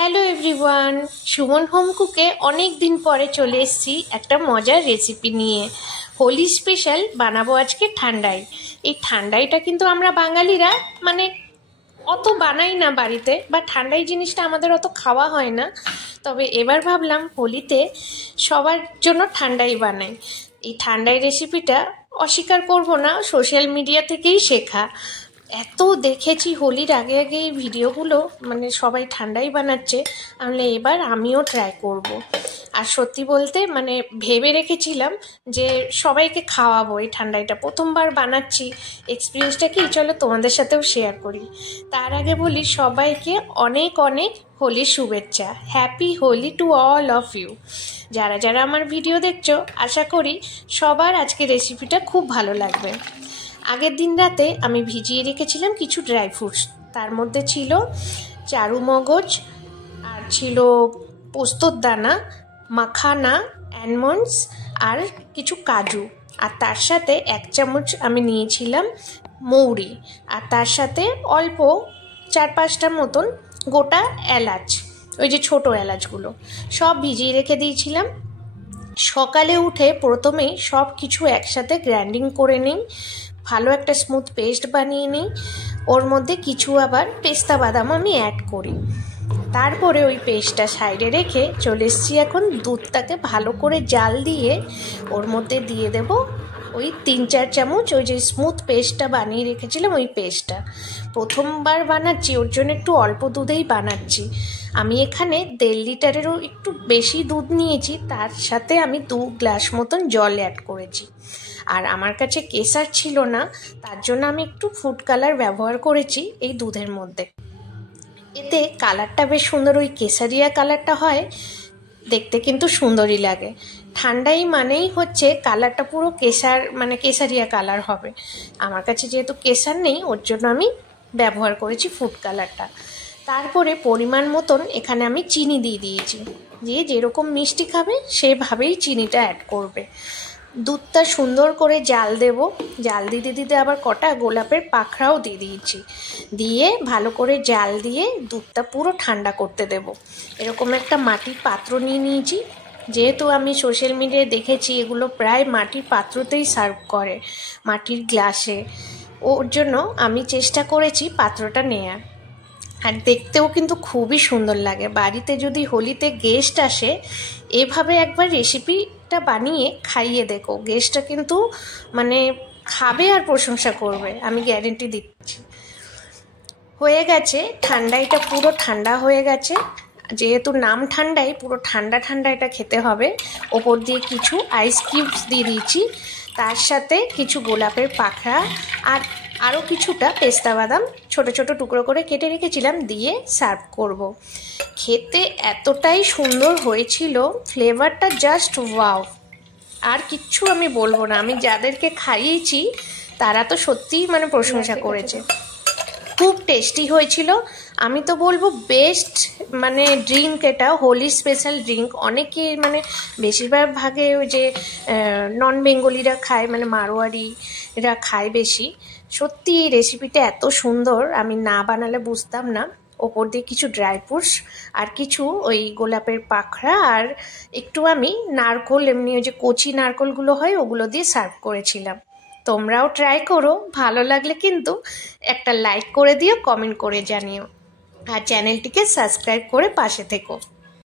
Hello everyone, Suman home কুকে অনেক দিন পরে চলে এসেছি একটা মজার রেসিপি নিয়ে। হোলি স্পেশাল বানাবো আজকে ঠান্ডাই। এই ঠান্ডাইটা কিন্তু আমরা বাঙালিরা মানে অত বানাই না বাড়িতে, বা ঠান্ডাই জিনিসটা আমাদের অত খাওয়া হয় না। তবে এবার ভাবলাম হোলিতে সবার জন্য ঠান্ডাই বানাই। এই ঠান্ডাই রেসিপিটা অস্বীকার করব না, সোশ্যাল মিডিয়া থেকেই শেখা। এত দেখেছি হোলির আগে আগে এই ভিডিওগুলো, মানে সবাই ঠান্ডাই বানাচ্ছে, তাহলে এবার আমিও ট্রাই করব। আর সত্যি বলতে মানে ভেবে রেখেছিলাম যে সবাইকে খাওয়াবো। এই ঠান্ডাইটা প্রথমবার বানাচ্ছি, এক্সপিরিয়েন্সটা কি চলো তোমাদের সাথেও শেয়ার করি। তার আগে বলি সবাইকে অনেক অনেক হোলির শুভেচ্ছা। Happy Holi to all of you. যারা যারা আমার ভিডিও দেখছো, আশা করি সবার আজকে রেসিপিটা খুব ভালো লাগবে। আগের দিন রাতে আমি ভিজিয়ে রেখেছিলাম কিছু ড্রাই ফ্রুটস। তার মধ্যে ছিল চারু মগজ, আর ছিল পোস্তর দানা, মাখানা, অ্যালমন্ডস, আর কিছু কাজু। আর তার সাথে 1 চামচ আমি নিয়েছিলাম মৌরি, আর তার সাথে অল্প 4-5টার মতন গোটা এলাচ, ওই যে ছোটো এলাচগুলো, সব ভিজিয়ে রেখে দিয়েছিলাম। সকালে উঠে প্রথমেই সব কিছু একসাথে গ্রাইন্ডিং করে নিই, ভালো একটা স্মুথ পেস্ট বানিয়ে নিই। ওর মধ্যে কিছু আবার পেস্তা বাদাম আমি অ্যাড করি। তারপরে ওই পেস্টটা সাইডে রেখে চলে এসেছি এখন দুধটাকে ভালো করে জাল দিয়ে ওর মধ্যে দিয়ে দেব ওই 3-4 চামচ ওই যে স্মুথ পেস্টটা বানিয়ে রেখেছিলাম, ওই পেস্টটা। প্রথমবার বানাচ্ছি, ওর জন্য একটু অল্প দুধেই বানাচ্ছি। আমি এখানে 1.5 লিটারেরও একটু বেশি দুধ নিয়েছি, তার সাথে আমি 2 গ্লাস মতন জল অ্যাড করেছি। আর আমার কাছে কেসার ছিল না, তার জন্য আমি একটু ফুড কালার ব্যবহার করেছি এই দুধের মধ্যে। এতে কালারটা বেশ সুন্দর, ওই কেসারিয়া কালারটা হয়, দেখতে কিন্তু সুন্দরই লাগে। ঠান্ডাই মানেই হচ্ছে কালারটা পুরো কেসার, মানে কেসারিয়া কালার হবে। আমার কাছে যেহেতু কেসার নেই, ওর জন্য আমি ব্যবহার করেছি ফুড কালারটা। তারপরে পরিমাণ মতন এখানে আমি চিনি দিয়ে দিয়েছি, দিয়ে যেরকম মিষ্টি খাবে সেভাবেই চিনিটা অ্যাড করবে। দুধটা সুন্দর করে জাল দেব, জাল দিতে দিতে আবার কটা গোলাপের পাখড়াও দিয়ে দিয়েছি, দিয়ে ভালো করে জাল দিয়ে দুধটা পুরো ঠান্ডা করতে দেব। এরকম একটা মাটির পাত্র নিয়ে নিয়েছি, যেহেতু আমি সোশ্যাল মিডিয়ায় দেখেছি এগুলো প্রায় মাটির পাত্রতেই সার্ভ করে, মাটির গ্লাসে। ওর জন্য আমি চেষ্টা করেছি পাত্রটা নেয়ার। আর দেখতেও কিন্তু খুবই সুন্দর লাগে। বাড়িতে যদি হোলিতে গেস্ট আসে, এভাবে একবার রেসিপিটা বানিয়ে খাইয়ে দেখো, গেস্টটা কিন্তু মানে খাবে আর প্রশংসা করবে, আমি গ্যারেন্টি দিচ্ছি। হয়ে গেছে ঠান্ডাইটা, পুরো ঠান্ডা হয়ে গেছে। যেহেতু নাম ঠান্ডাই, পুরো ঠান্ডা ঠান্ডা এটা খেতে হবে। ওপর দিয়ে কিছু আইস কিউবস দিয়ে দিয়েছি, তার সাথে কিছু গোলাপের পাখড়া, আর আরও কিছুটা পেস্তা বাদাম ছোট ছোট টুকরো করে কেটে রেখেছিলাম, দিয়ে সার্ভ করব। খেতে এতটাই সুন্দর হয়েছিল, ফ্লেভারটা জাস্ট ওয়াও। আর কিচ্ছু আমি বলবো না, আমি যাদেরকে খাইয়েছি তারা তো সত্যিই মানে প্রশংসা করেছে, খুব টেস্টি হয়েছিল। আমি তো বলবো বেস্ট মানে ড্রিঙ্ক এটা, হোলি স্পেশাল ড্রিঙ্ক। অনেকে মানে বেশিরভাগ ভাগে ওই যে নন বেঙ্গলিরা খায়, মানে মারোয়ারিরা খায় বেশি। সত্যি এই রেসিপিটা এত সুন্দর, আমি না বানালে বুঝতাম না। ওপর দিয়ে কিছু ড্রাই ফ্রুটস, আর কিছু ওই গোলাপের পাখড়া, আর একটু আমি নারকোল, এমনি ওই যে কচি নারকোলগুলো হয় ওগুলো দিয়ে সার্ভ করেছিলাম। তোমরাও ট্রাই করো, ভালো লাগলে কিন্তু একটা লাইক করে দিও, কমেন্ট করে জানিও, আর চ্যানেলটিকে সাবস্ক্রাইব করে পাশে থেকো।